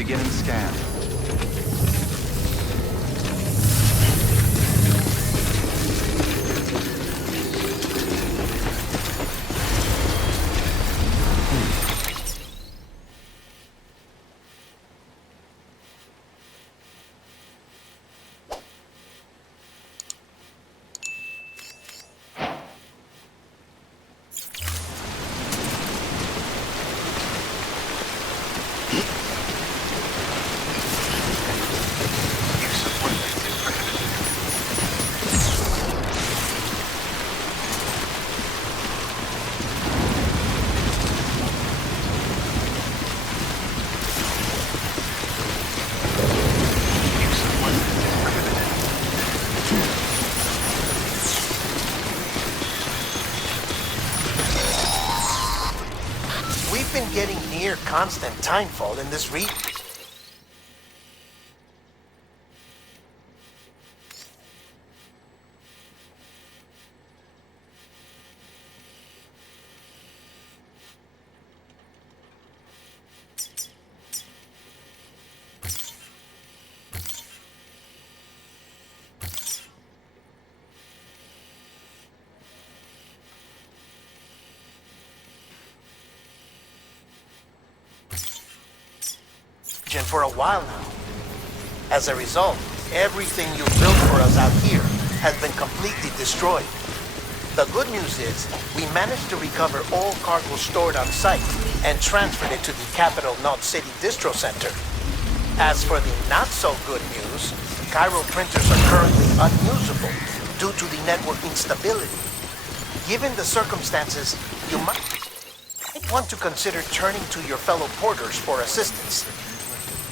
Beginning scan. We've been getting near constant timefall in this region. For a while now. As a result, everything you built for us out here has been completely destroyed. The good news is, we managed to recover all cargo stored on site and transferred it to the Capital Knot City Distro Center. As for the not-so-good news, Cairo printers are currently unusable due to the network instability. Given the circumstances, you might want to consider turning to your fellow porters for assistance.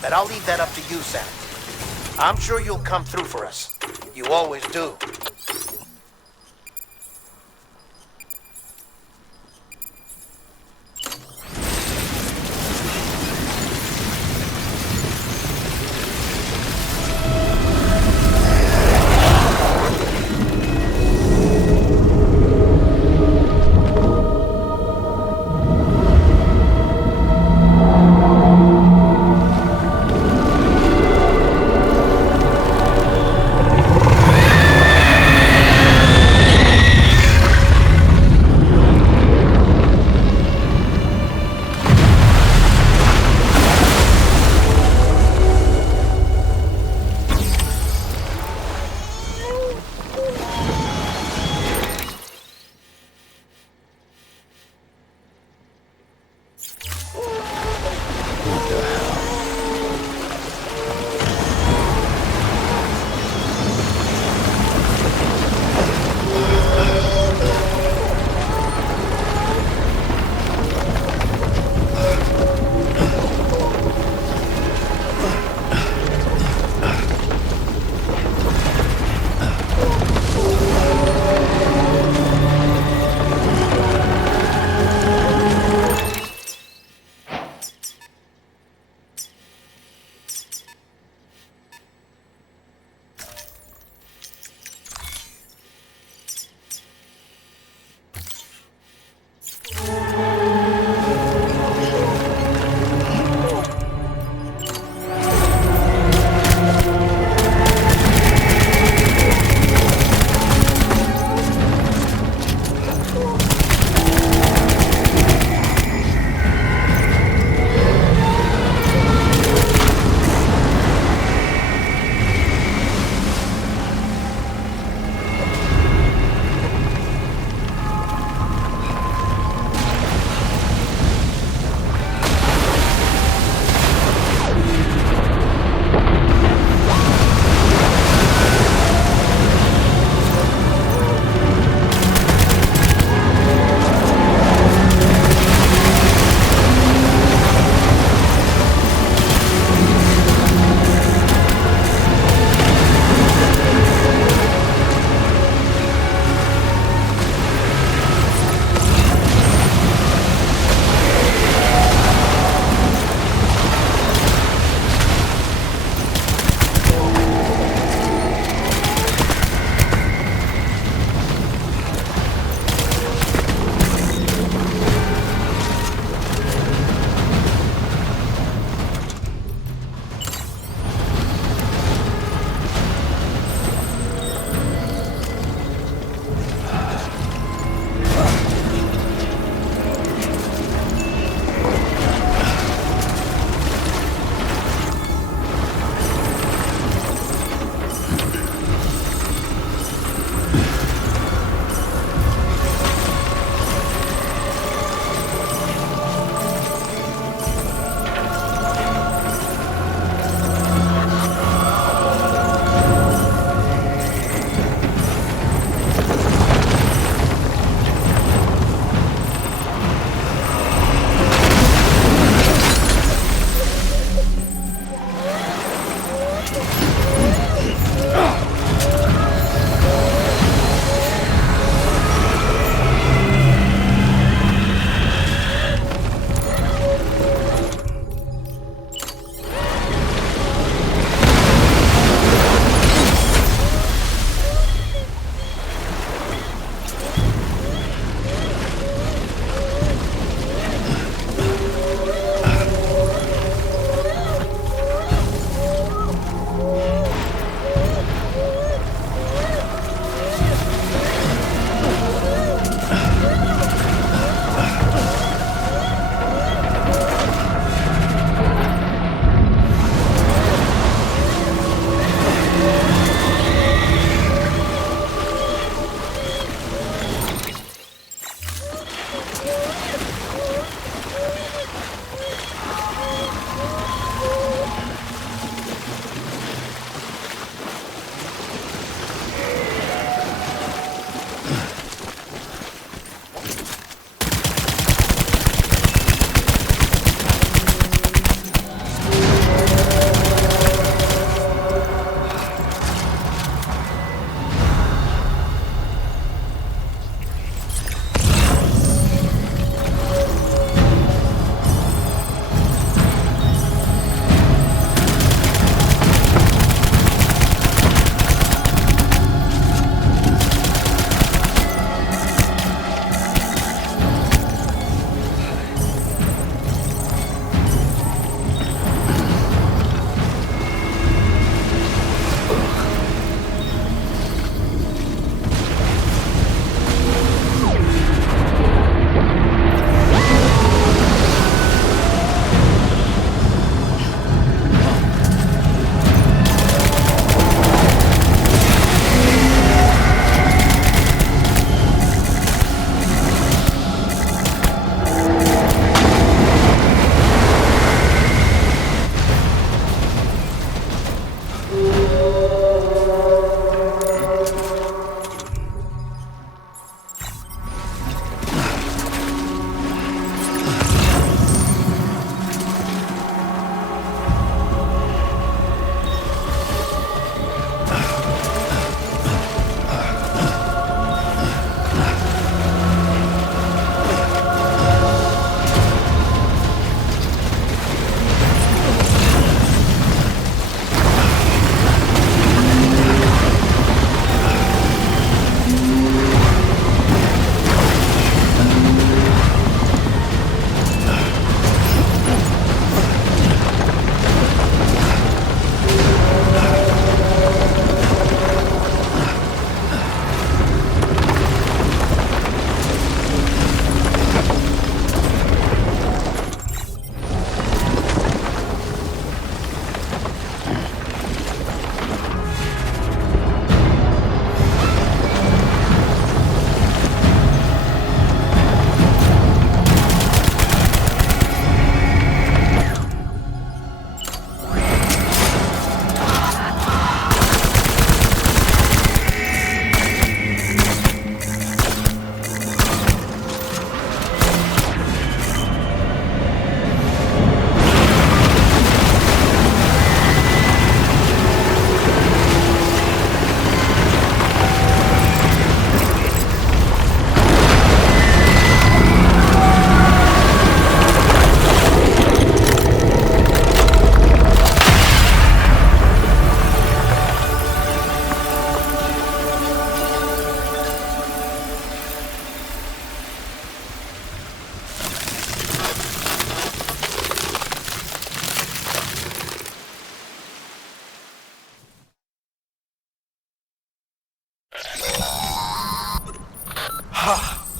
But I'll leave that up to you, Sam. I'm sure you'll come through for us. You always do.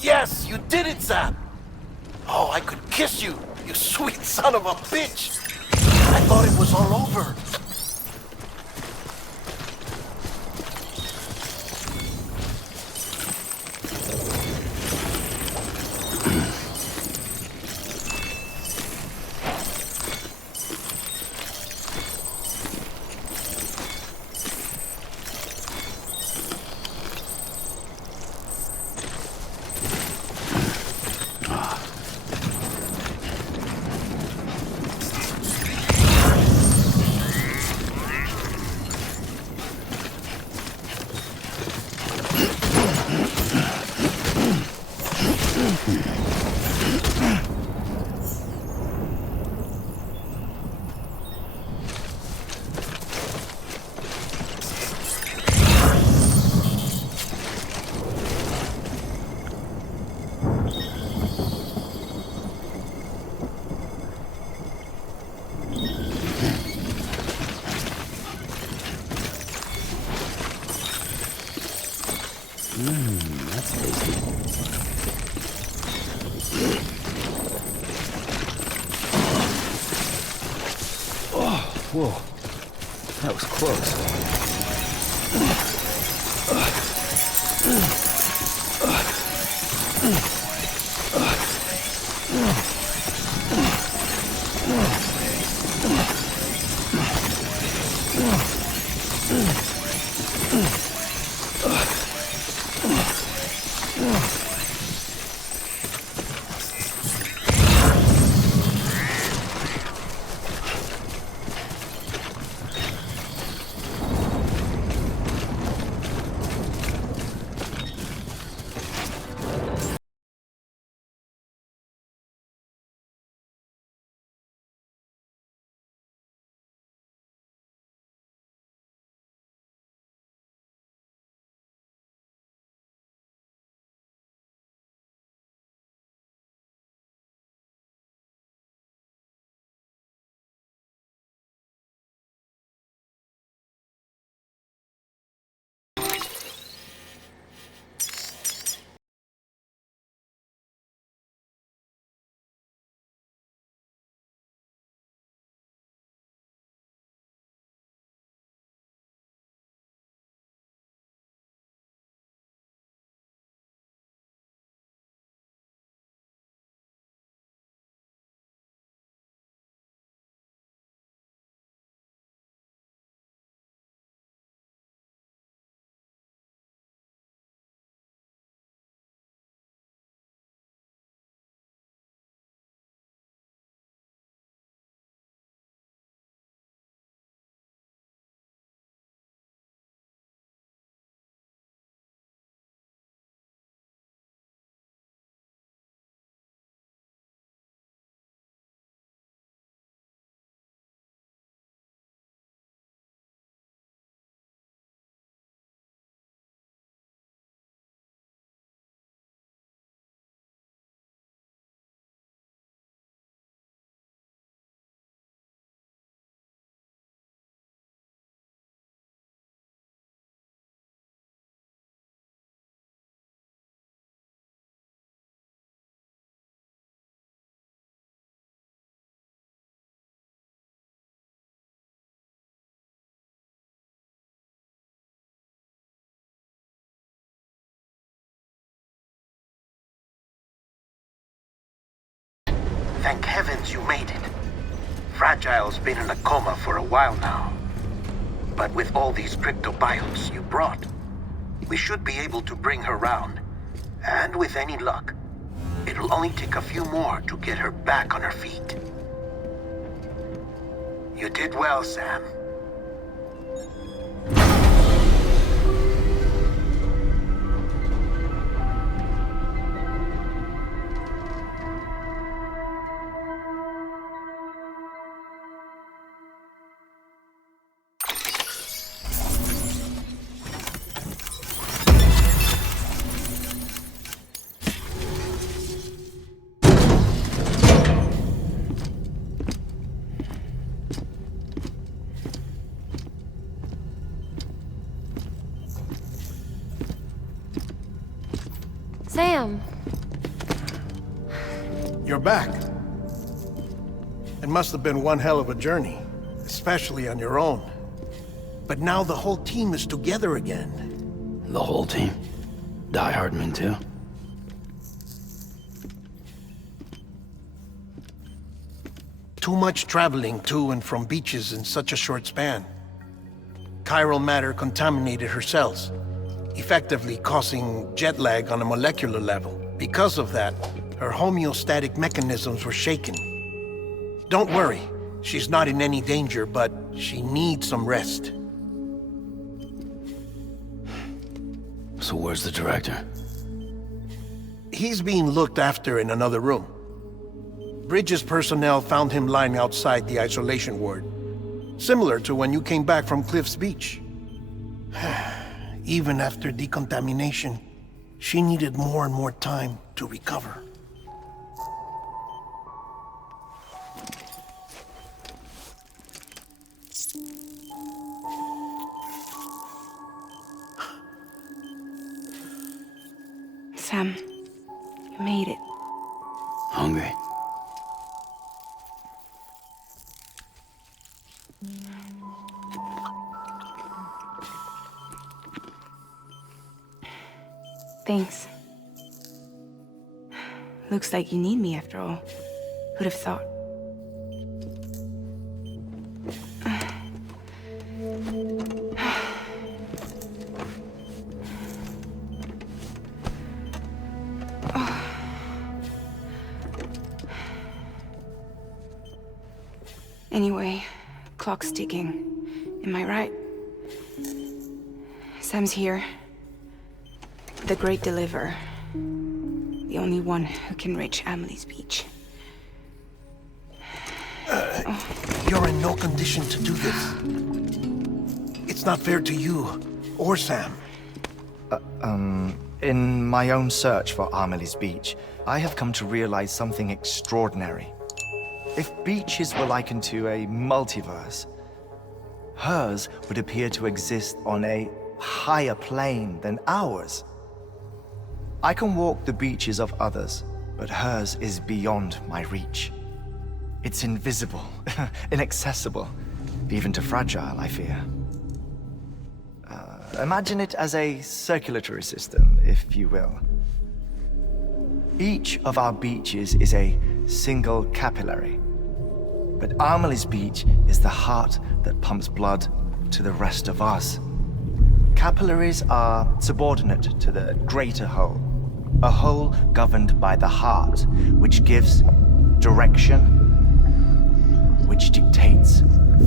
Yes, you did it, Sam! Oh, I could kiss you, you sweet son of a bitch! I thought it was all over. That's tasty. Oh, whoa. That was close. Thank heavens you made it. Fragile's been in a coma for a while now. But with all these cryptobiotes you brought, we should be able to bring her round. And with any luck, it'll only take a few more to get her back on her feet. You did well, Sam. Sam, You're back. It must have been one hell of a journey, especially on your own. But now the whole team is together again. The whole team? Die Hardman too? Too much traveling to and from beaches in such a short span. Chiral matter contaminated her cells, effectively causing jet lag on a molecular level. Because of that, her homeostatic mechanisms were shaken. Don't worry, she's not in any danger, but she needs some rest. So where's the director? He's being looked after in another room. Bridges personnel found him lying outside the isolation ward. Similar to when you came back from Cliff's Beach. Even after decontamination, she needed more and more time to recover. Sam, you made it. Hungry? Thanks. Looks like you need me after all. Who'd have thought? Anyway, clock's ticking. Am I right? Sam's here. The Great Deliverer. The only one who can reach Amelie's Beach. You're in no condition to do this. It's not fair to you, or Sam. In my own search for Amelie's Beach, I have come to realize something extraordinary. If beaches were likened to a multiverse, hers would appear to exist on a higher plane than ours. I can walk the beaches of others, but hers is beyond my reach. It's invisible, inaccessible, even to fragile, I fear. Imagine it as a circulatory system, if you will. Each of our beaches is a single capillary, but Amelie's Beach is the heart that pumps blood to the rest of us. Capillaries are subordinate to the greater whole, a whole governed by the heart, which gives direction, which dictates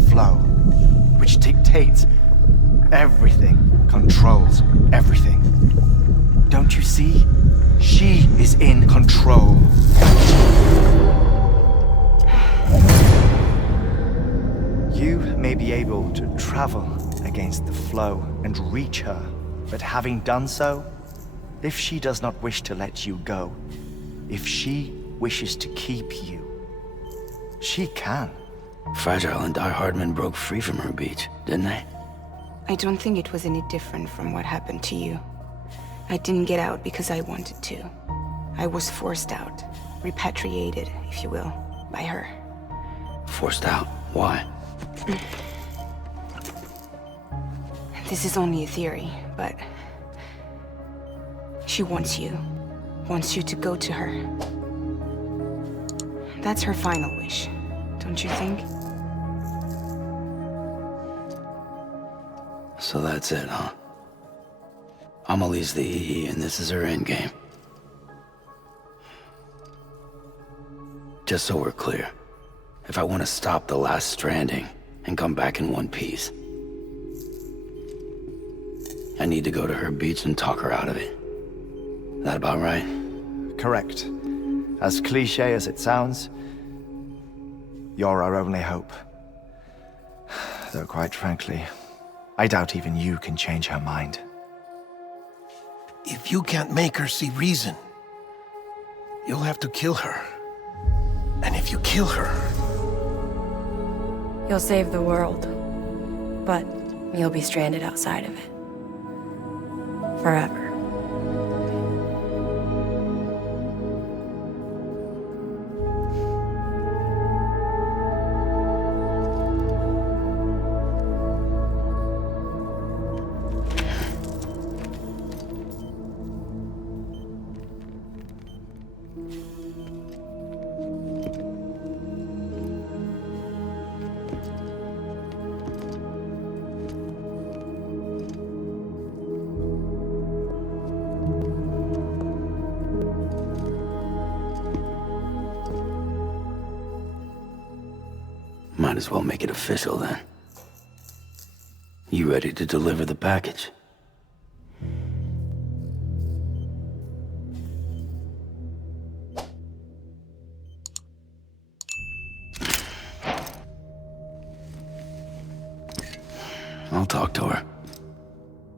flow, which dictates everything, controls everything. Don't you see? She is in control. You may be able to travel against the flow and reach her, but having done so, if she does not wish to let you go, if she wishes to keep you, she can. Fragile and Die Hardman broke free from her beach, didn't they? I don't think it was any different from what happened to you. I didn't get out because I wanted to. I was forced out, repatriated, if you will, by her. Forced out? Why? This is only a theory, but she wants you to go to her. That's her final wish, don't you think? So that's it, huh? Amelie's the EE and this is her endgame. Just so we're clear, if I want to stop the last Stranding and come back in one piece, I need to go to her beach and talk her out of it. That about right? Correct. As cliché as it sounds, you're our only hope. Though quite frankly, I doubt even you can change her mind. If you can't make her see reason, you'll have to kill her. And if you kill her... You'll save the world, but you'll be stranded outside of it. Forever. might as well make it official then. You ready to deliver the package? I'll talk to her.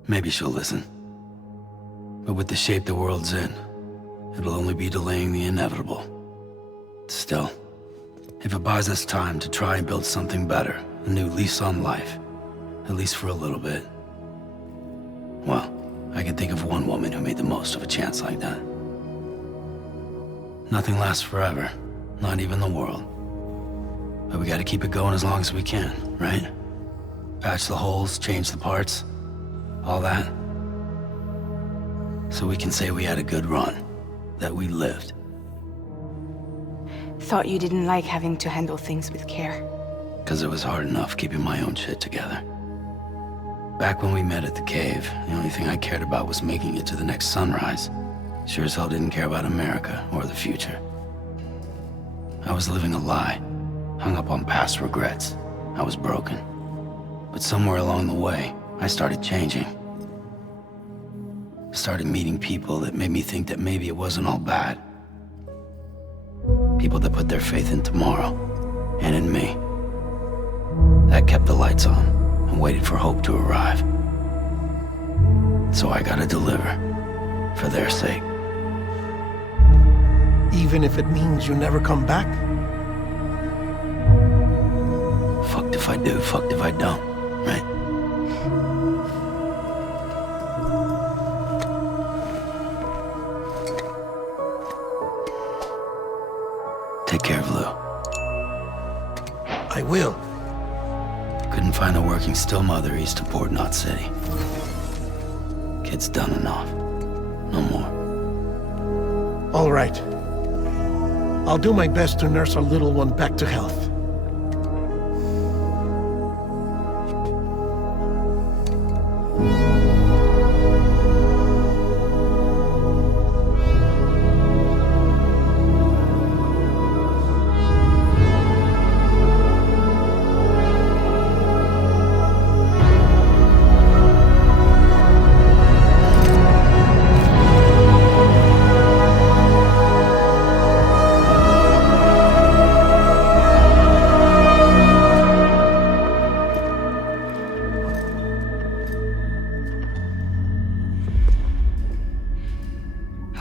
Maybe she'll listen. But with the shape the world's in, it'll only be delaying the inevitable. Still, if it buys us time to try and build something better, a new lease on life, at least for a little bit, well, I can think of one woman who made the most of a chance like that. Nothing lasts forever, not even the world. But we gotta keep it going as long as we can, right? Patch the holes, change the parts, all that. So we can say we had a good run, that we lived. Thought you didn't like having to handle things with care. 'Cause it was hard enough keeping my own shit together. Back when we met at the cave, the only thing I cared about was making it to the next sunrise. Sure as hell didn't care about America or the future. I was living a lie, hung up on past regrets. I was broken. But somewhere along the way, I started changing. Started meeting people that made me think that maybe it wasn't all bad. People that put their faith in tomorrow, and in me. That kept the lights on, and waited for hope to arrive. So I gotta deliver, for their sake. Even if it means you never come back? Fucked if I do, fucked if I don't, right? Take care of Lou. I will. Couldn't find a working still mother east of Port Knot City. Kid's done enough. No more. All right. I'll do my best to nurse our little one back to health.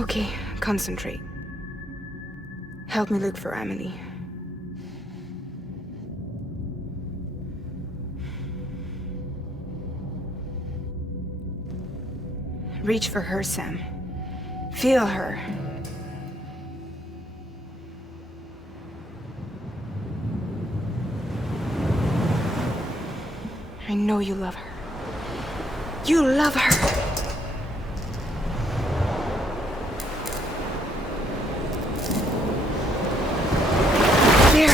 Okay, concentrate. Help me look for Emily. Reach for her, Sam. Feel her. I know you love her. You love her! There!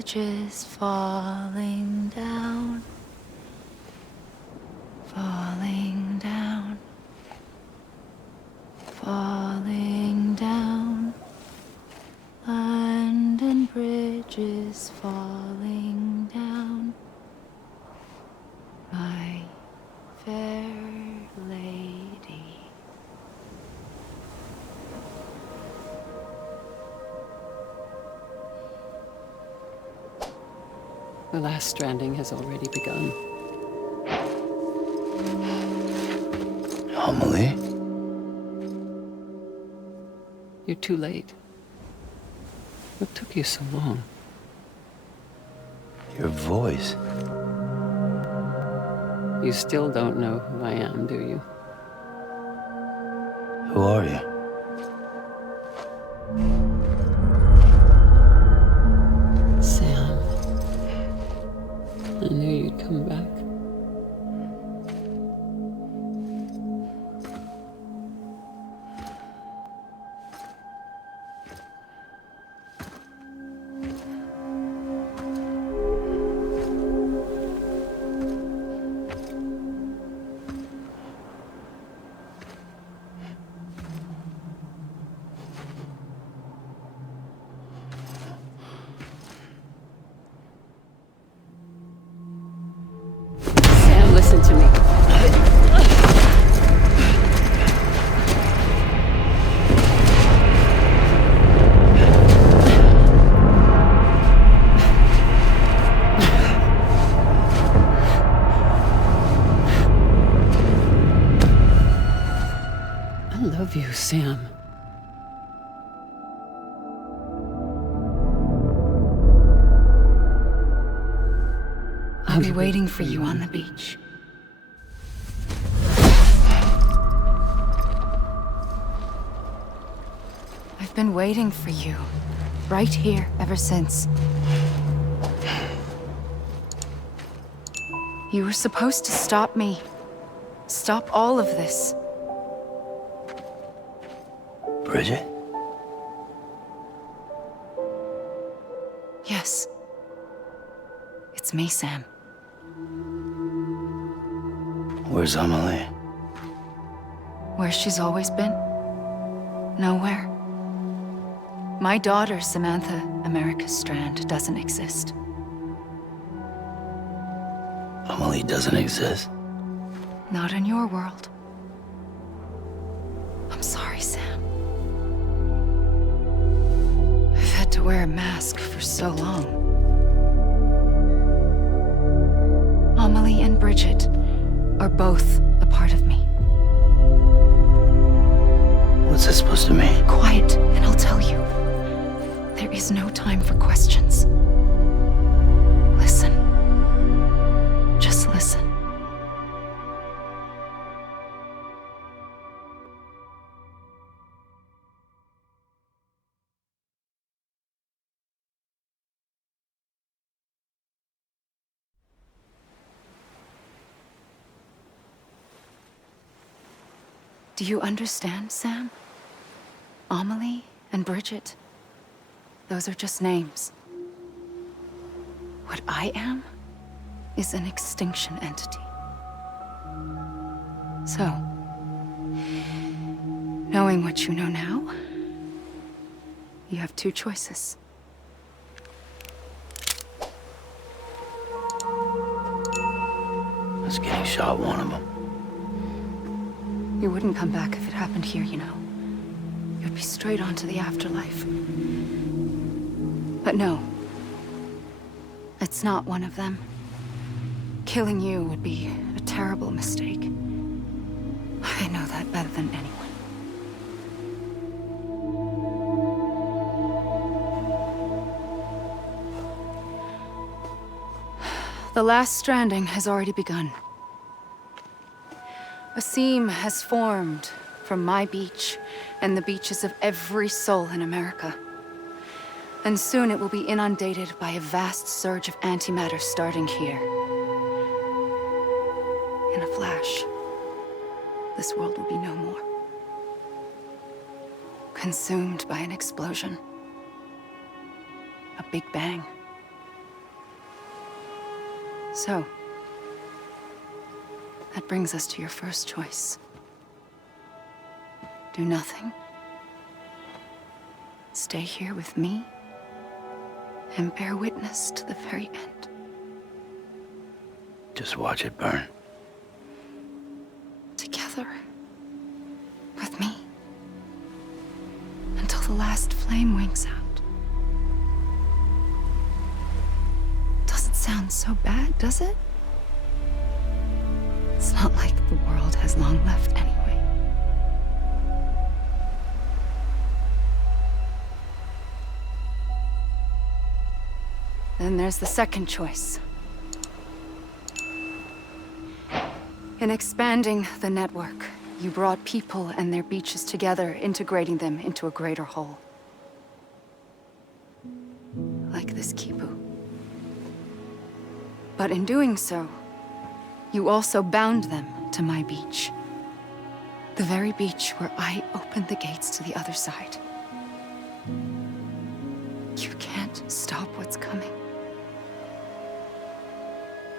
bridges falling down, falling down, falling down. London bridges falling down, my fair lady. The last stranding has already begun. Amelie? You're too late. What took you so long? Your voice. You still don't know who I am, do you? Who are you? Sam. I knew you'd come back. Sam, listen to me. I love you, Sam. I'll be waiting for you on the beach. I've been waiting for you, right here, ever since. You were supposed to stop me. Stop all of this. Bridget? Yes. It's me, Sam. Where's Amelie? Where she's always been. Nowhere. My daughter, Samantha America Strand, doesn't exist. Amelie doesn't exist. Not in your world. I'm sorry, Sam. I've had to wear a mask for so long. Amelie and Bridget are both a part of me. What's that supposed to mean? Quiet, and I'll tell you. There is no time for questions. Listen. Just listen. Do you understand, Sam? Amelie and Bridget, those are just names. What I am is an extinction entity. So, knowing what you know now, you have two choices. That's getting shot, one of them. You wouldn't come back if it happened here, you know. You'd be straight on to the afterlife. But no. It's not one of them. Killing you would be a terrible mistake. I know that better than anyone. The last stranding has already begun. A seam has formed from my beach and the beaches of every soul in America. And soon it will be inundated by a vast surge of antimatter starting here. In a flash, this world will be no more. Consumed by an explosion. A big bang. So, that brings us to your first choice. Do nothing. Stay here with me, and bear witness to the very end. Just watch it burn. Together. With me. Until the last flame winks out. Doesn't sound so bad, does it? It's not like the world has long left anyway. Then there's the second choice. In expanding the network, you brought people and their beaches together, integrating them into a greater whole. Like this Kipu. But in doing so, you also bound them to my beach. The very beach where I opened the gates to the other side. You can't stop what's coming.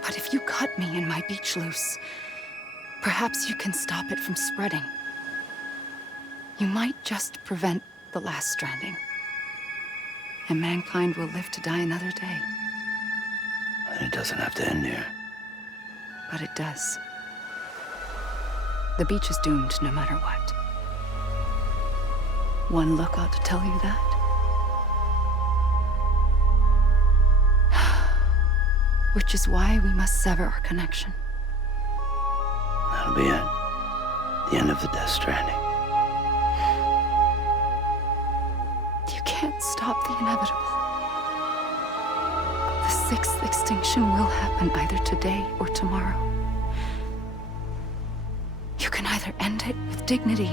But if you cut me and my beach loose, perhaps you can stop it from spreading. You might just prevent the last stranding. And mankind will live to die another day. And it doesn't have to end here. But it does. The beach is doomed no matter what. One look ought to tell you that. Which is why we must sever our connection. That'll be it. The end of the Death Stranding. You can't stop the inevitable. The sixth extinction will happen either today or tomorrow. You can either end it with dignity,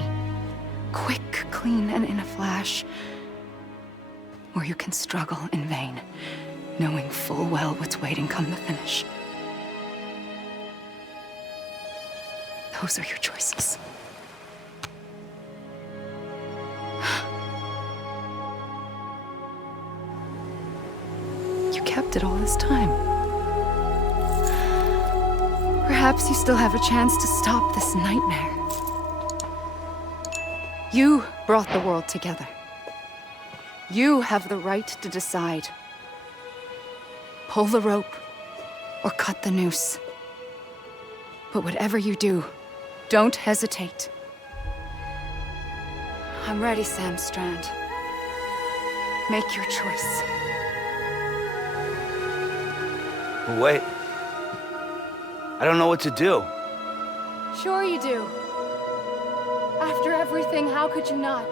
quick, clean, and in a flash, or you can struggle in vain, knowing full well what's waiting come the finish. Those are your choices. You kept it all this time. Perhaps you still have a chance to stop this nightmare. You brought the world together. You have the right to decide. Pull the rope or cut the noose. But whatever you do, don't hesitate. I'm ready, Sam Strand. Make your choice. But wait. I don't know what to do. Sure you do. After everything, how could you not?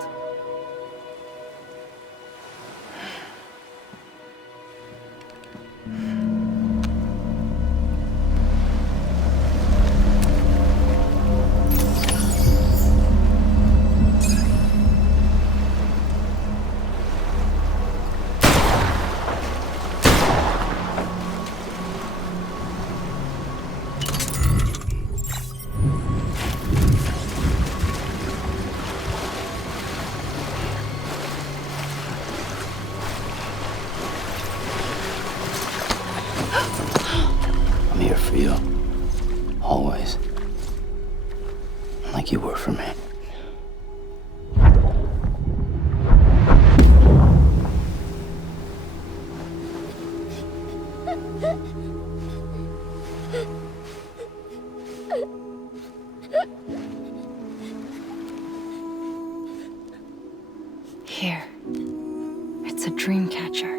I'm here for you. Always. Like you were for me. Here. It's a dream catcher.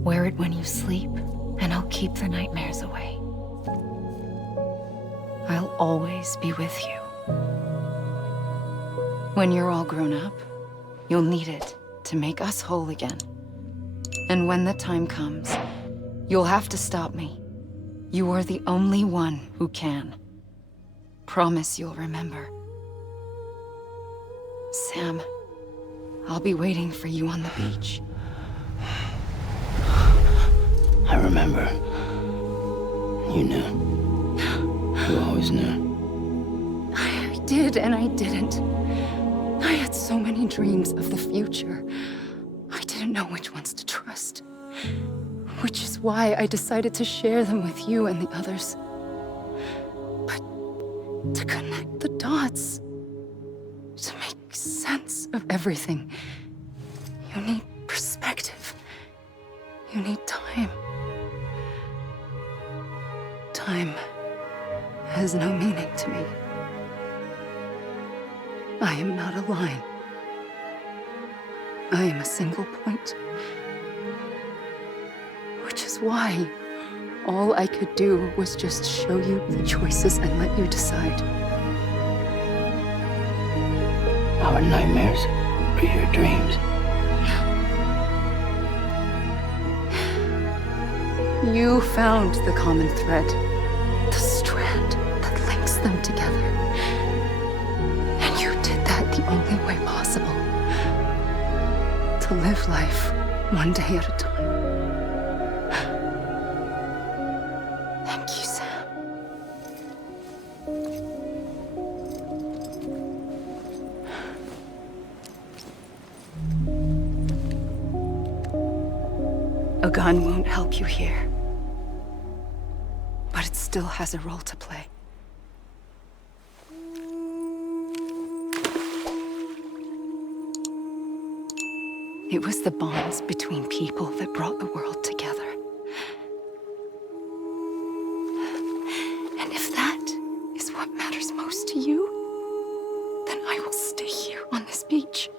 Wear it when you sleep, and I'll keep the nightmares away. I'll always be with you. When you're all grown up, you'll need it to make us whole again. And when the time comes, you'll have to stop me. You are the only one who can. Promise you'll remember. Sam, I'll be waiting for you on the beach. I remember. You knew. You always knew. I did and I didn't. I had so many dreams of the future. I didn't know which ones to trust. Which is why I decided to share them with you and the others. But to connect the dots, to make sense of everything, you need perspective. You need time. Time has no meaning to me. I am not a line. I am a single point. Which is why all I could do was just show you the choices and let you decide. Our nightmares are your dreams. You found the common thread, the strand that links them together. And you did that the only way possible. To live life one day at a time. Thank you, Sam. A gun won't help you here. But it still has a role to play. It was the bonds between people that brought the world together. And if that is what matters most to you, then I will stay here on this beach.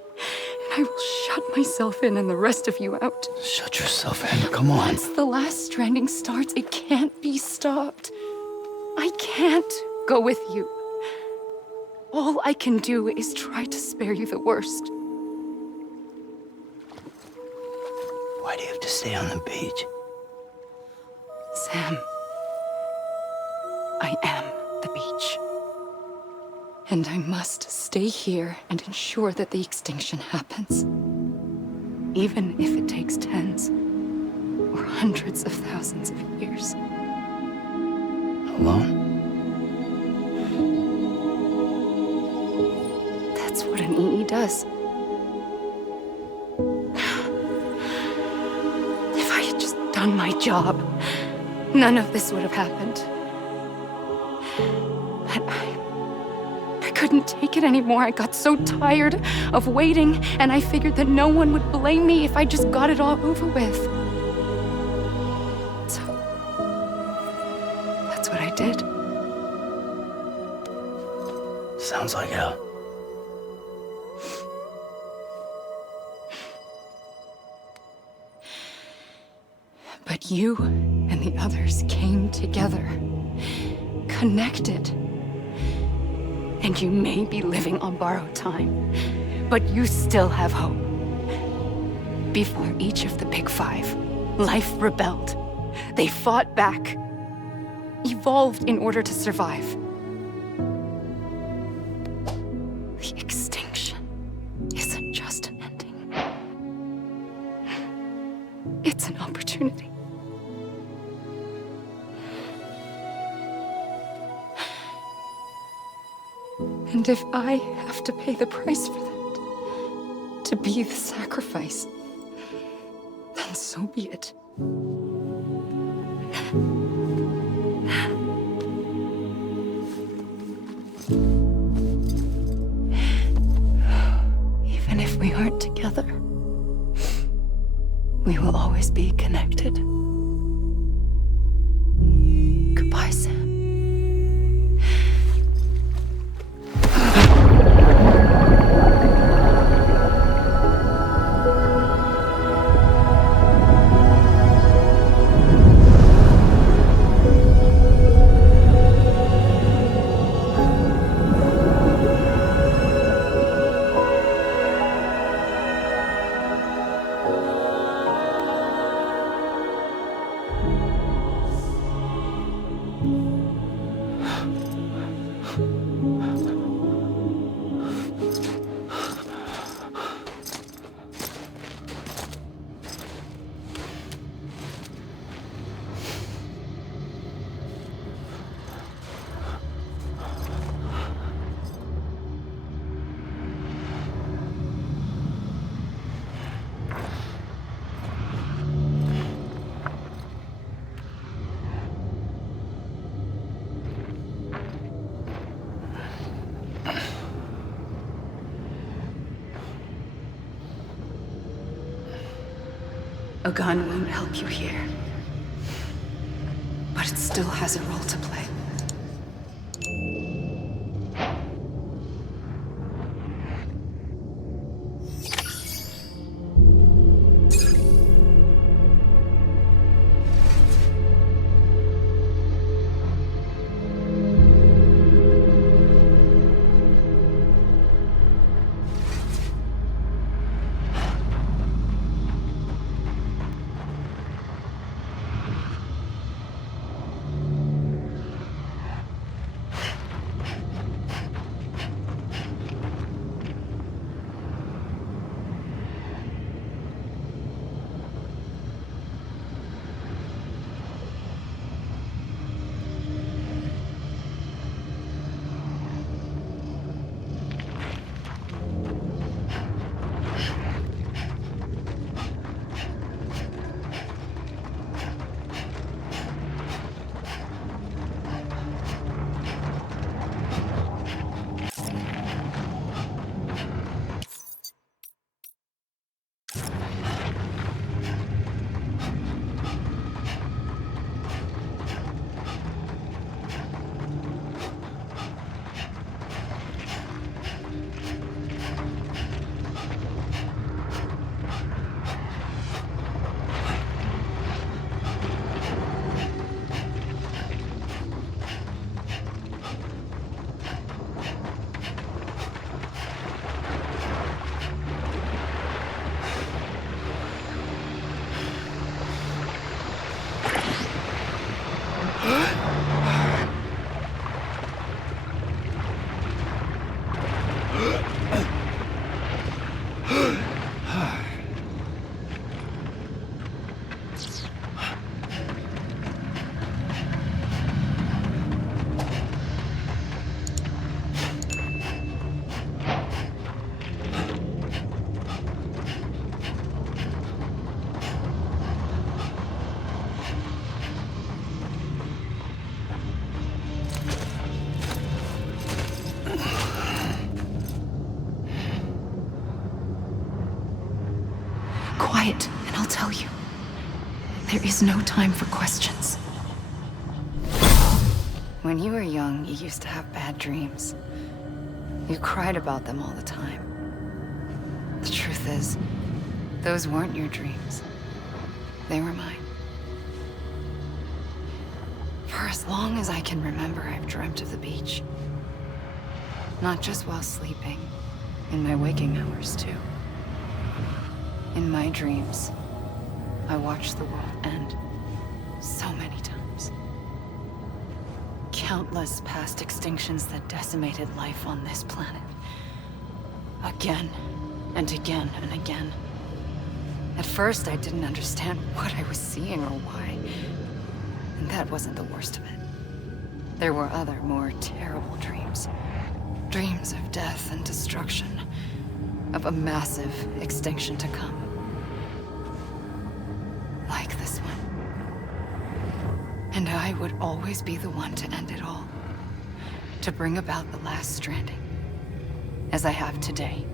And I will shut myself in and the rest of you out. Shut yourself in, come on. Once the last stranding starts, it can't be stopped. I can't go with you. All I can do is try to spare you the worst. Why do you have to stay on the beach? Sam, I am the beach. And I must stay here and ensure that the extinction happens. Even if it takes tens or hundreds of thousands of years. Alone? That's what an EE does. If I had just done my job, none of this would have happened. But I couldn't take it anymore. I got so tired of waiting, and I figured that no one would blame me if I just got it all over with. So, that's what I did. Sounds like hell. But you and the others came together, connected. And you may be living on borrowed time, but you still have hope. Before each of the Big Five, life rebelled. They fought back, evolved in order to survive. The extinction isn't just an ending. It's an opportunity. And if I have to pay the price for that, to be the sacrifice, then so be it. Even if we aren't together, we will always be connected. Goodbye, Sam. A gun won't help you here. But it still has a role to play. Quiet, and I'll tell you. There is no time for questions. When you were young, you used to have bad dreams. You cried about them all the time. The truth is, those weren't your dreams. They were mine. For as long as I can remember, I've dreamt of the beach. Not just while sleeping, in my waking hours too. In my dreams, I watched the world end so many times. Countless past extinctions that decimated life on this planet. Again, and again, and again. At first, I didn't understand what I was seeing or why. And that wasn't the worst of it. There were other, more terrible dreams. Dreams of death and destruction. Of a massive extinction to come. Like this one. And I would always be the one to end it all. To bring about the last stranding. As I have today.